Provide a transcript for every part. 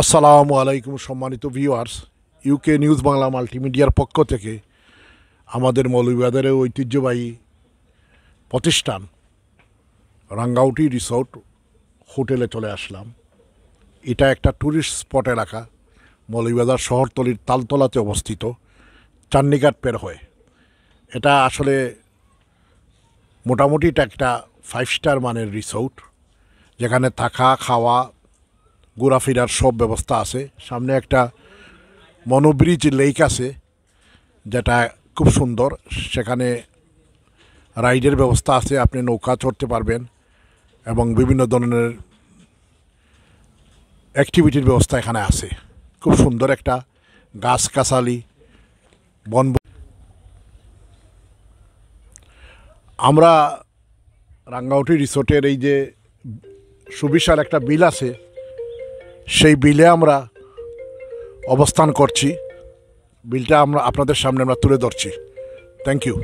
আসসালামু আলাইকুম সম্মানিত ভিউয়ার্স। ইউকে নিউজ বাংলা মাল্টিমিডিয়ার পক্ষ থেকে আমাদের মৌলভীবাজারের ঐতিহ্যবাহী প্রতিষ্ঠান রাঙ্গাউটি রিসোর্ট হোটেলে চলে আসলাম। এটা একটা ট্যুরিস্ট স্পট এলাকা, মৌলভীবাজার শহরতলির তালতলাতে অবস্থিত, চান্নিঘাট পের হয়ে। এটা আসলে মোটামুটি এটা একটা 5 স্টার মানের রিসোর্ট, যেখানে থাকা খাওয়া ঘোরাফেরার সব ব্যবস্থা আছে। সামনে একটা মনোব্রিজ লেক আছে, যেটা খুব সুন্দর। সেখানে রাইডের ব্যবস্থা আছে, আপনি নৌকা চড়তে পারবেন এবং বিভিন্ন ধরনের অ্যাক্টিভিটির ব্যবস্থা এখানে আছে। খুব সুন্দর একটা গাছগাছালি বন। আমরা রাঙ্গাউটি রিসোর্টের এই যে সুবিশাল একটা বিল আছে, সেই বিলে আমরা অবস্থান করছি। বিলটা আমরা আপনাদের সামনে তুলে ধরছি। Thank you.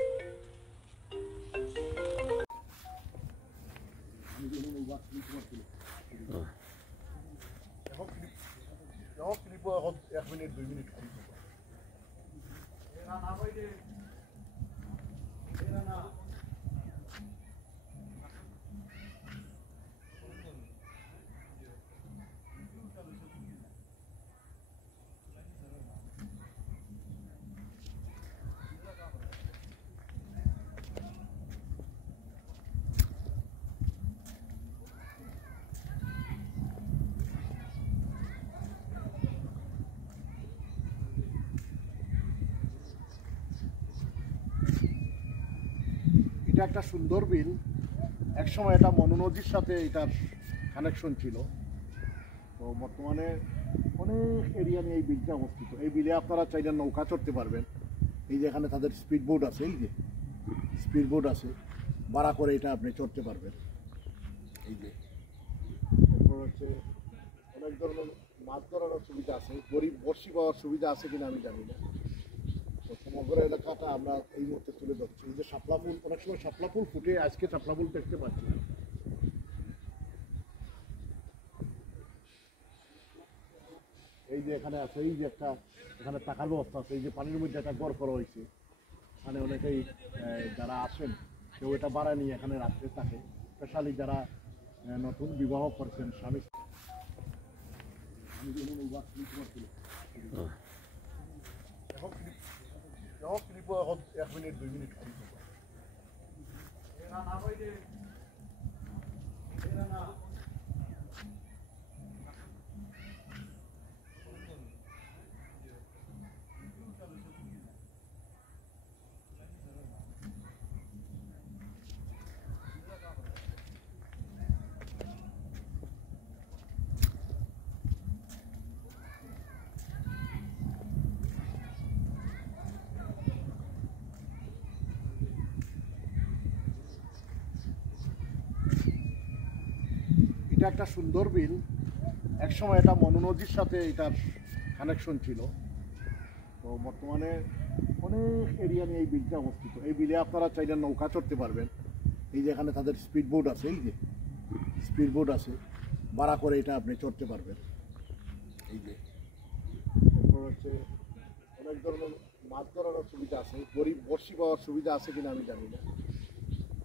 এটা একটা সুন্দর বিল। একসময় এটা মনু নদীর সাথে এটার কানেকশন ছিল, তো বর্তমানে অনেক এরিয়া নিয়ে এই বিলটা অবস্থিত। এই বিলে আপনারা চাইলে নৌকা চড়তে পারবেন। এই যে এখানে তাদের স্পিড বোট আছে, এই যে স্পিড বোট আছে, ভাড়া করে এটা আপনি চড়তে পারবেন। এই যে তারপর হচ্ছে অনেক ধরনের মাছ ধরার সুবিধা আছে। গরিব বর্ষি পাওয়ার সুবিধা আছে কিনা আমি জানি না। তো সমগ্র এলাকাটা আমরা এই মুহূর্তে তুলে ধরছি। এই যে শাপলা ফুল, অনেক সময় শাপলা ফুল ফুটে, আজকে শাপলা ফুল দেখতে পাচ্ছি না। এই যে এখানে আছে, এই যে একটা এখানে থাকার ব্যবস্থা আছে। এই যে পানির মধ্যে একটা ঘর করা হয়েছে, এখানে অনেকেই যারা আসেন কেউ এটা ভাড়া নিয়ে এখানে রাত্রে থাকে। স্পেশালি যারা নতুন বিবাহ করছেন স্বামী। এখন 1 মিনিট 2 মিনিট এটা একটা সুন্দর বিল। একসময় এটা মনু নদীর সাথে এটার কানেকশন ছিল, তো বর্তমানে অনেক এরিয়া নিয়ে এই বিলটা অবস্থিত। এই বিলে আপনারা চাইলে নৌকা চড়তে পারবেন। এই যে এখানে তাদের স্পিড বোট আছে, এই যে স্পিড বোট আছে, ভাড়া করে এটা আপনি চড়তে পারবেন। এই যে তারপর হচ্ছে অনেক ধরনের মাছ ধরার সুবিধা আছে। গরিব বর্ষি পাওয়ার সুবিধা আছে কিনা আমি জানি না।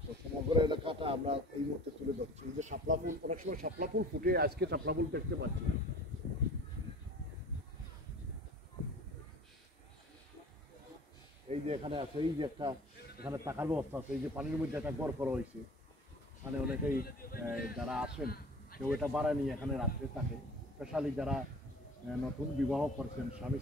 তো সমগ্র এলাকাটা আমরা এই মুহূর্তে তুলে ধরছি। এই যে শাপলা ফুল, অনেক সময় শাপলা ফুল ফুটে, আজকে শাপলা ফুল দেখতে পাচ্ছি না। এই যে এখানে আছে, এই যে একটা এখানে থাকার ব্যবস্থা আছে। এই যে পানির মধ্যে একটা ঘর করা হয়েছে, এখানে অনেকেই যারা আসেন কেউ এটা ভাড়া নিয়ে এখানে রাত্রে থাকে। স্পেশালি যারা নতুন বিবাহ করছেন স্বামী